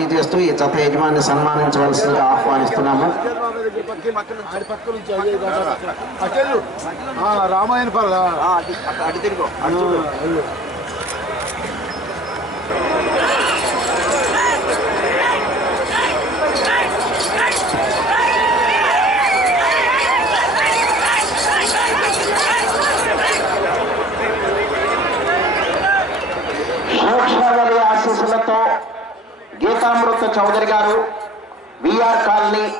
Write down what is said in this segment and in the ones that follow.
తెలియజేస్తూ ఈ జత యజమాని సన్మానించవలసిందిగా ఆహ్వానిస్తున్నాము. రామాయణ పర్ల అటు తిరుగు సూక్ష్మగలి ఆశీస్సులతో గీతామృత చౌదరి గారు విఆర్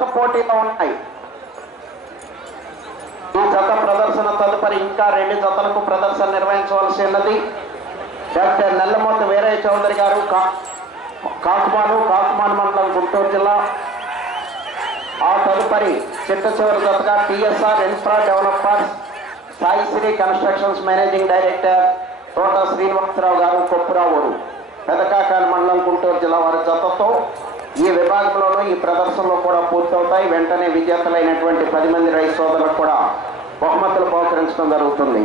టౌన్ పోటీలో ఉన్నాయి. ఈ జత ప్రదర్శన తదుపరి ఇంకా రెండు జతలకు ప్రదర్శన నిర్వహించవలసి ఉన్నది డాక్టర్ నల్లమూర్తి వీరయ్య చౌదరి గారు కాకుమాను కాకుమాన్ మండలం గుంటూరు జిల్లా. ఆ తదుపరి చిట్ట చివరి జతగా TSR infra developers Sai Sri constructions managing director Thota Srinivasarao garu కొప్పురావుడు Pedakakani మండలం గుంటూరు జిల్లా వారి జతతో ఈ విభాగంలోనూ ఈ ప్రదర్శనలో కూడా పూర్తవుతాయి. వెంటనే విజేతలైనటువంటి పది మంది రైతు సోదరులకు కూడా బహుమతులు బహుకరించడం జరుగుతుంది.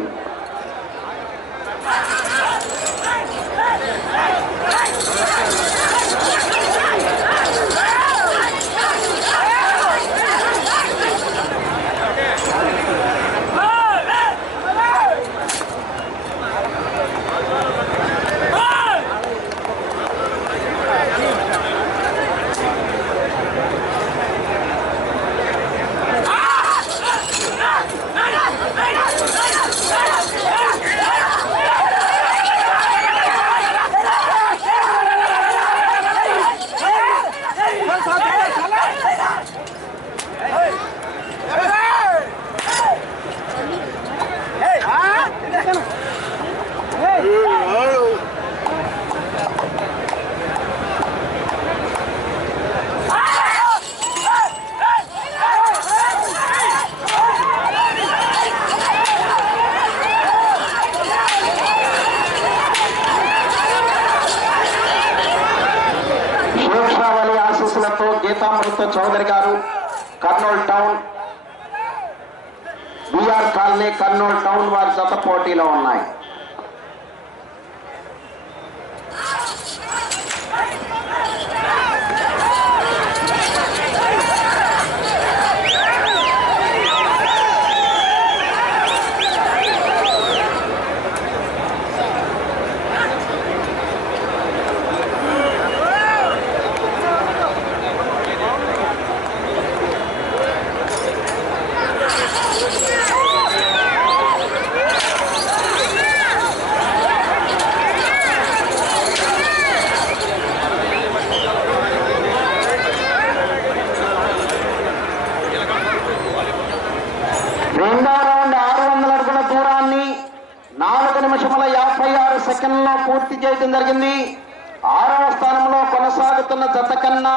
Geethamrutha Chowdary garu Kurnool town BR colony Kurnool town వారి జత పోటీలో ఉన్నాయి. రెండో రౌండ్ ఆరు వందల అడుగుల దూరాన్ని నాలుగు నిమిషముల యాభై ఆరు సెకండ్లో పూర్తి చేయడం జరిగింది. ఆరవ స్థానంలో కొనసాగుతున్న జత కన్నా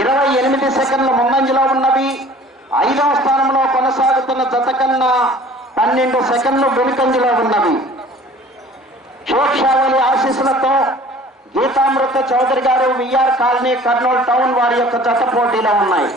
ఇరవై ఎనిమిది సెకండ్ల ముందంజలో ఉన్నవి. ఐదవ స్థానంలో కొనసాగుతున్న జత కన్నా పన్నెండు సెకండ్లు వెనుకంజలో ఉన్నవి. శోక్షావళి ఆశీస్సులతో Geethamrutha Chowdary garu VR colony Kurnool town వారి యొక్క జత పోటీలో ఉన్నాయి.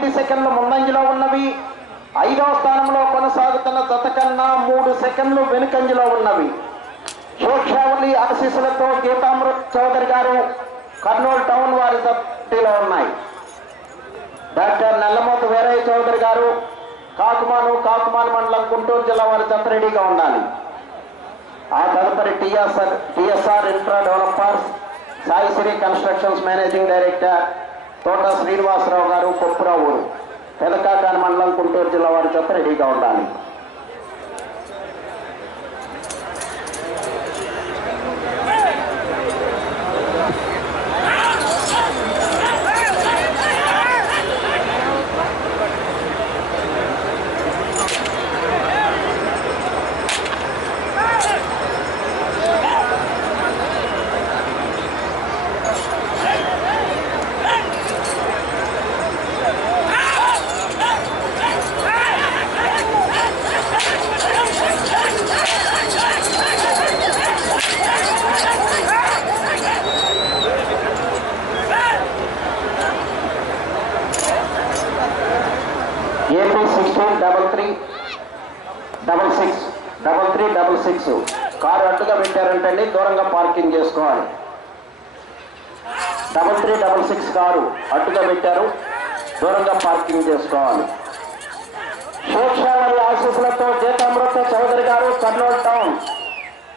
ఎనిమిది సెకండ్లు ముందంజలో ఉన్నవి. ఐదవ స్థానంలో కొనసాగుతున్న జత కన్నా మూడు సెకండ్లు వెనుకంజలో ఉన్నవి. సూక్షావళి ఆశీస్సులతో గీతామృత్ చౌదరి గారు కర్నూలు టౌన్ వారి జట్టులో ఉన్నాయి. డాక్టర్ నల్లమోత వీరయ్య చౌదరి గారు కాకుమాను కాకుమాన్ మండలం గుంటూరు జిల్లా వారి జత రెడీగా ఉండాలి. ఆ తదుపరి TSR TSR infra developers Saisri constructions managing director Thota Srinivasarao garu Kopparao Pedakakani మండలం గుంటూరు జిల్లా వారి చెత్త రెడీగా ఉండాలి.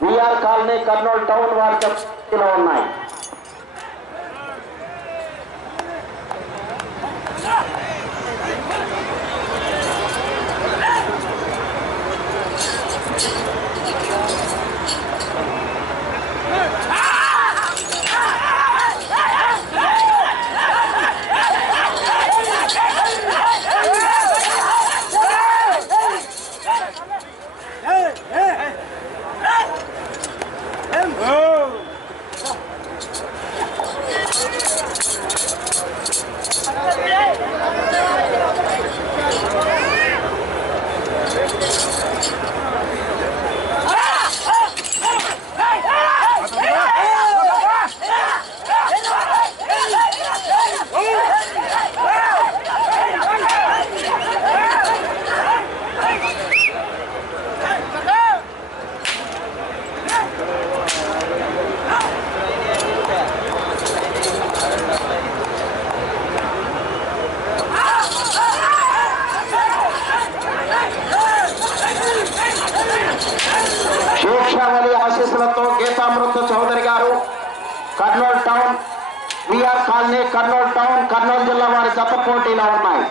విఆర్ కాలనీ కర్నూలు టౌన్ వారి లో ఉన్నాయి Kurnool town VR colony Kurnool town Kurnool జిల్లా వారి జత పోటీలో ఉన్నాయి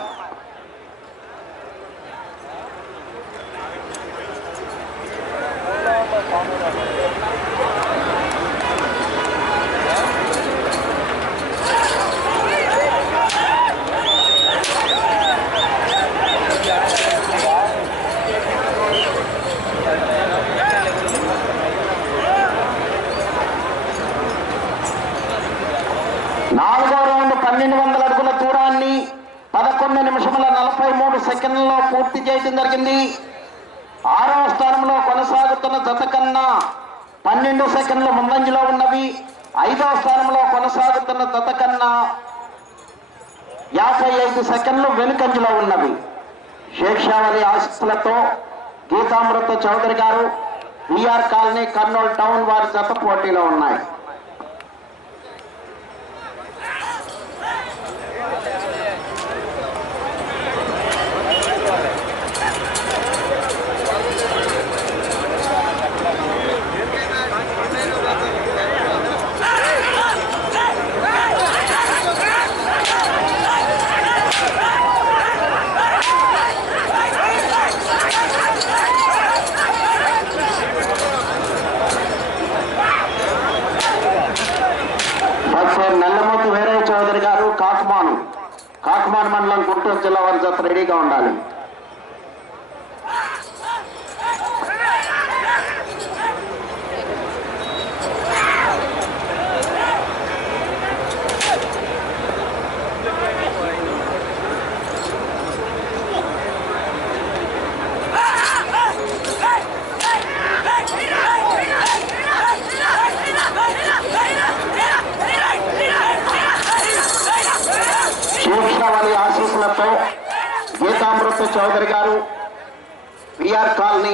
నాలుగో రౌండ్ పన్నెండు వందల అడుగుల దూరాన్ని పదకొండు నిమిషముల నలభై సెకండ్లో పూర్తి చేయడం జరిగింది. ఆరవ స్థానంలో కొనసాగుతున్న జత కన్నా పన్నెండు సెకండ్లు ముందంజలో ఉన్నవి. ఐదవ స్థానంలో కొనసాగుతున్న జత కన్నా యాభై ఐదు సెకండ్లు వెనుకంజలో ఉన్నవి. Sheikshavali ఆశిస్తులతో గీతామృత Chowdary garu VR colony Kurnool town వారి జత పోటీలో ఉన్నాయి డాక్టర్ నల్లమూతి వీరయ్య చౌదరి గారు కాకుమాను కాకుమాను మండలం గుంటూరు జిల్లా వారి జత రెడీగా ఉండాలి శిక్షావళి ఆశీస్సులతో Geethamrutha Chowdary garu VR colony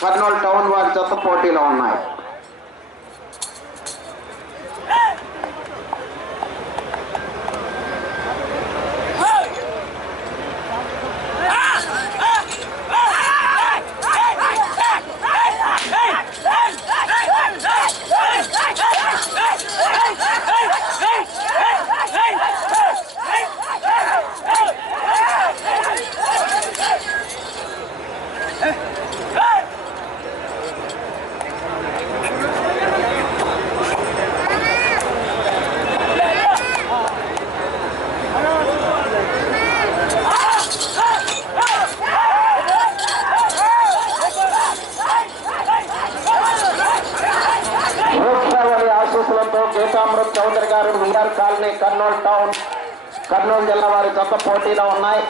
Kurnool town వారి జత పోటీలో ఉన్నాయి. Geethamrutha Chowdary garu VR colony Kurnool town Kurnool జిల్లా వారి జత పోటీలో ఉన్నాయి.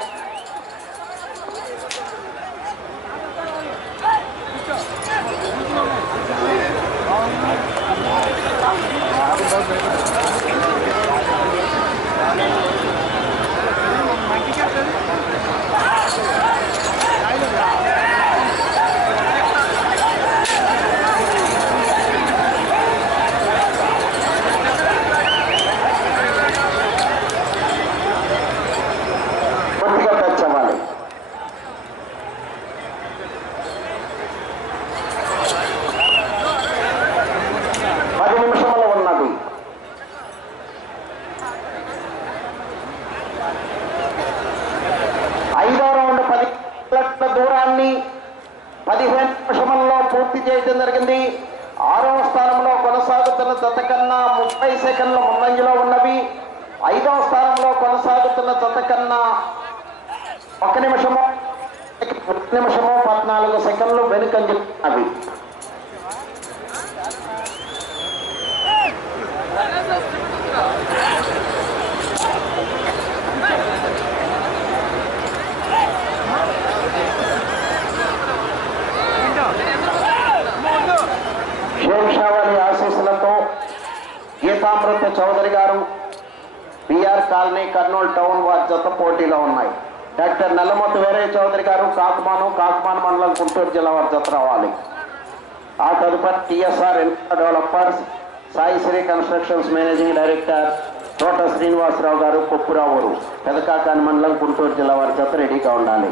కొద్దిగా టచ్ అవ్వాలి పది నిమిషములు ఉన్నది ఐదో రౌండ్ పది కిలోమీటర్ల దూరాన్ని పదిహేను నిమిషముల్లో పూర్తి చేయడం జరిగింది ఆరవ స్థానంలో కొనసాగుతున్న జత కన్నా ముప్పై సెకండ్ల ముందంజలో ఉన్నవి ఐదవ స్థానంలో కొనసాగుతున్న కన్నా ఒక నిమిషము ఒక నిమిషము పద్నాలుగు సెకండ్లు వెనుకంజలు అవి. శేషావళి ఆశీస్సులతో గీతామృత చౌదరి గారు బిఆర్ కాలనీ కర్నూలు టౌన్ వారి జత పోటీలో ఉన్నాయి. డాక్టర్ నల్లమొట్టు వీరయ్య చౌదరి గారు కాకుమాను కాకుమాను మండలం గుంటూరు జిల్లా వారి జత రావాలి. ఆ తదుపరి TSR developers Sai Sri constructions managing director Thota Srinivasarao garu Koppuravuru Pedakakani మండలం గుంటూరు జిల్లా వారి జత రెడీగా ఉండాలి.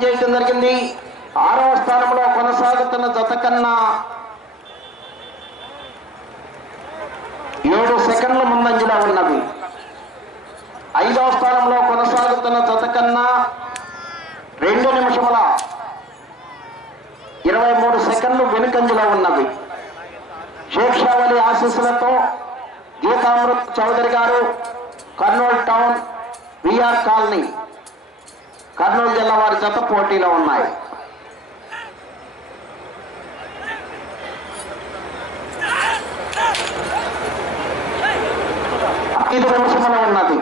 పూర్తి చేయడం జరిగింది. ఆరవ స్థానంలో కొనసాగుతున్న జత కన్నా ఏడు సెకండ్ల ముందంజలో ఉన్నవి. ఐదవ స్థానంలో కొనసాగుతున్న జత కన్నా రెండు నిమిషముల ఇరవై మూడు సెకండ్లు వెనుకంజలో ఉన్నవి. శేక్షావళి ఆశీస్సులతో Geethamruth Chowdary garu Kurnool town VR colony. Kurnool జిల్లా వారి చేత పోటీలో ఉన్నాయి. ఐదు నిమిషములు ఉన్నది.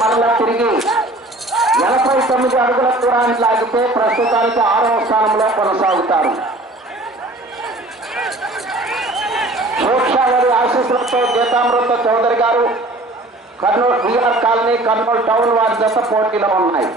మరలా తిరిగి ఎనభై తొమ్మిది అడుగుల దూరాన్ని లాగితే ప్రస్తుతానికి ఆరవ స్థానంలో కొనసాగుతారు. సూక్షావళి ఆశీస్సులతో Geethamrutha Chowdary garu Kurnool BR colony Kurnool town వారి జత పోటీలో ఉన్నాయి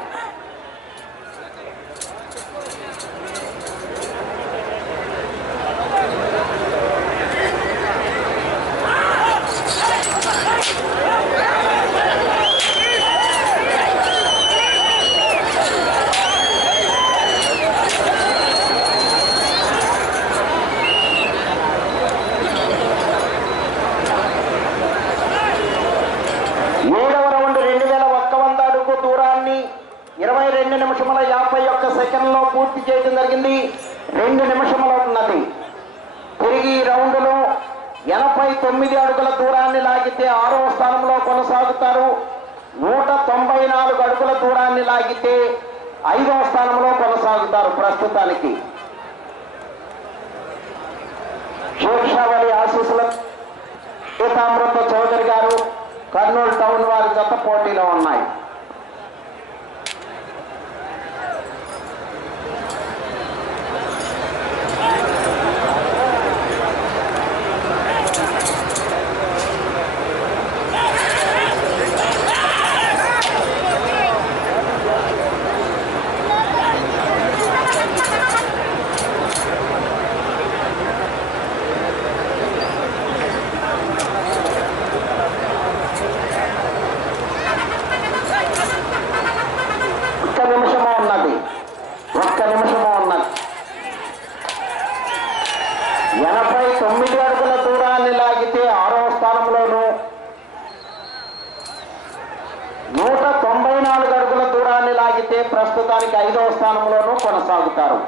మూడవ రౌండ్ రెండు వేల ఒక్క వంద అడుగు దూరాన్ని ఇరవై రెండు నిమిషముల యాభై ఒక్క సెకండ్లో పూర్తి చేయడం జరిగింది రెండు నిమిషముల ఉన్నది తిరిగి ఈ రౌండ్లో ఎనభై తొమ్మిది అడుగుల దూరాన్ని లాగితే ఆరో స్థానంలో కొనసాగుతారు నూట తొంభై నాలుగు అడుగుల దూరాన్ని లాగితే ఐదవ స్థానంలో కొనసాగుతారు ప్రస్తుతానికి శేషావళి ఆశీస్సుల సీతామృత చౌదరి గారు కర్నూలు టౌన్ వారి జత పోటీలో ఉన్నాయి ఒక్క నిమిషము ఉన్నది ఒక్క నిమిషము ఉన్నది ఎనభై తొమ్మిది అడుగుల దూరాన్ని లాగితే ఆరవ స్థానంలోను నూట తొంభై నాలుగు అడుగుల దూరాన్ని లాగితే ప్రస్తుతానికి ఐదవ స్థానంలోనూ కొనసాగుతారు.